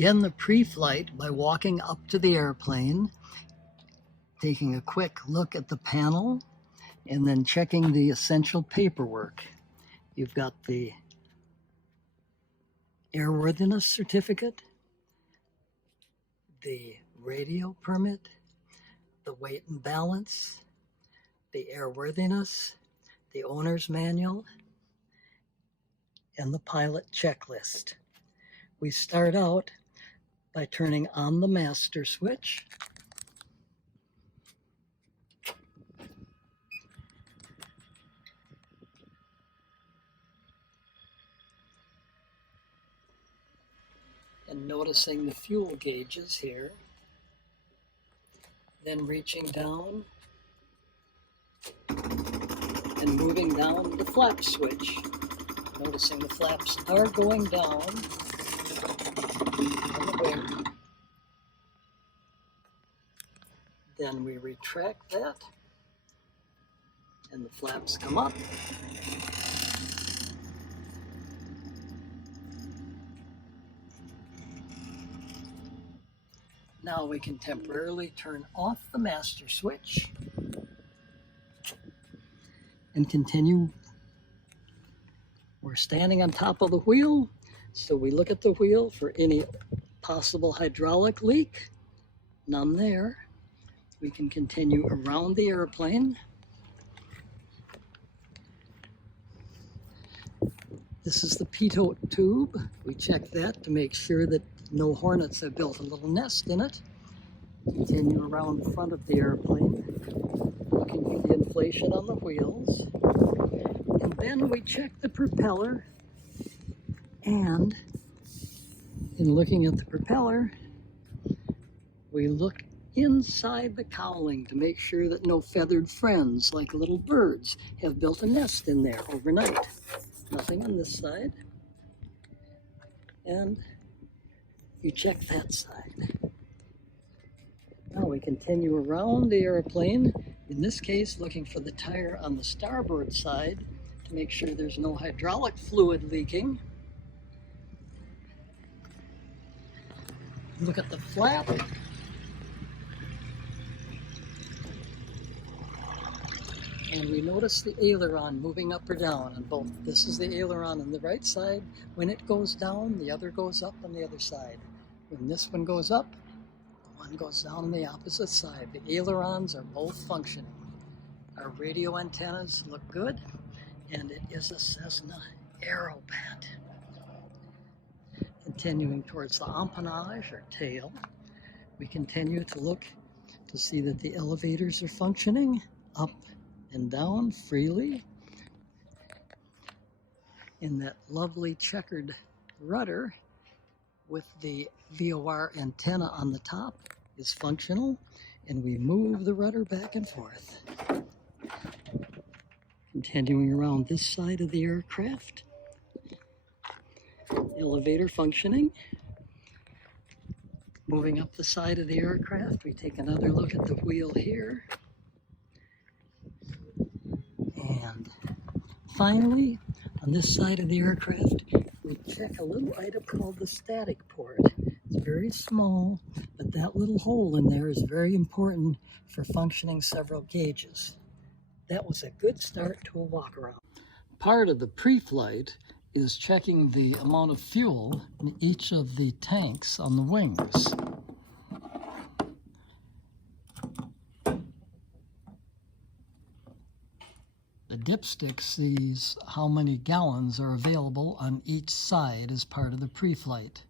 begin the pre-flight by walking up to the airplane, taking a quick look at the panel, and then checking the essential paperwork. You've got the airworthiness certificate, the radio permit, the weight and balance, the airworthiness, the owner's manual, and the pilot checklist. We start out by turning on the master switch. And noticing the fuel gauges here. Then reaching down and moving down the flap switch. Noticing the flaps are going down on the wing. Then we retract that and the flaps come up. Now we can temporarily turn off the master switch and continue. We're standing on top of the wheel, so we look at the wheel for any possible hydraulic leak. None there. We can continue around the airplane. This is the pitot tube. We check that to make sure that no hornets have built a little nest in it. Continue around the front of the airplane, looking for the inflation on the wheels. And then we check the propeller, and in looking at the propeller, we look inside the cowling to make sure that no feathered friends like little birds have built a nest in there overnight. Nothing on this side. And you check that side. Now we continue around the airplane, in this case looking for the tire on the starboard side to make sure there's no hydraulic fluid leaking. Look at the flap. And we notice the aileron moving up or down on both. This is the aileron on the right side. When it goes down, the other goes up on the other side. When this one goes up, the one goes down on the opposite side. The ailerons are both functioning. Our radio antennas look good, and it is a Cessna Aerobat. Continuing towards the empennage or tail, we continue to look to see that the elevators are functioning up and down freely. In that lovely checkered rudder with the VOR antenna on the top is functional, and we move the rudder back and forth. Continuing around this side of the aircraft, elevator functioning. Moving up the side of the aircraft, we take another look at the wheel here. And finally, on this side of the aircraft, we check a little item called the static port. It's very small, but that little hole in there is very important for functioning several gauges. That was a good start to a walk around. Part of the pre-flight is checking the amount of fuel in each of the tanks on the wings. The dipstick sees how many gallons are available on each side as part of the pre-flight.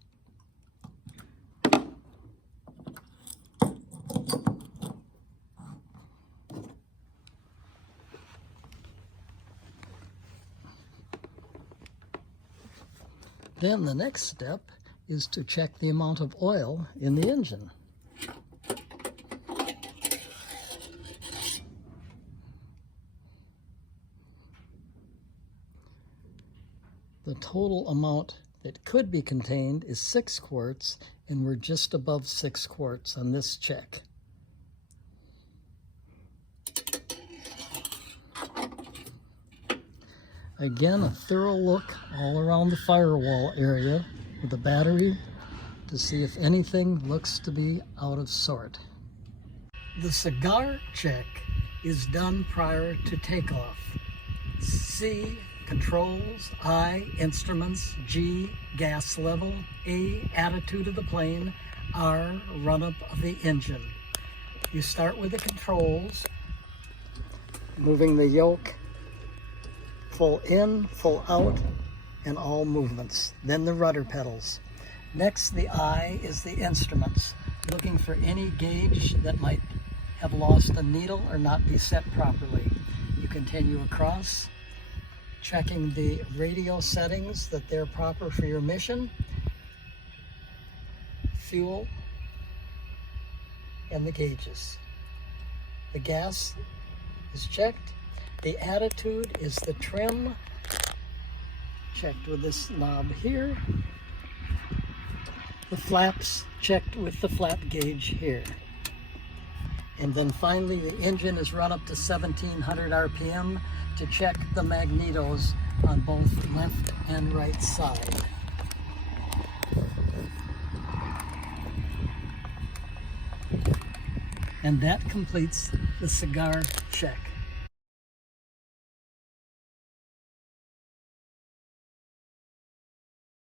Then the next step is to check the amount of oil in the engine. The total amount that could be contained is 6 quarts, and we're just above 6 quarts on this check. Again, a thorough look all around the firewall area with the battery to see if anything looks to be out of sort. The cigar check is done prior to takeoff. C, controls. I, instruments. G, gas level. A, attitude of the plane. R, run-up of the engine. You start with the controls, moving the yoke full in, full out, and all movements. Then the rudder pedals. Next, the I is the instruments, looking for any gauge that might have lost a needle or not be set properly. You continue across, checking the radio settings that they're proper for your mission, fuel, and the gauges. The gas is checked. The attitude is the trim, checked with this knob here. The flaps checked with the flap gauge here. And then finally the engine is run up to 1700 RPM to check the magnetos on both left and right side. And that completes the cigar check.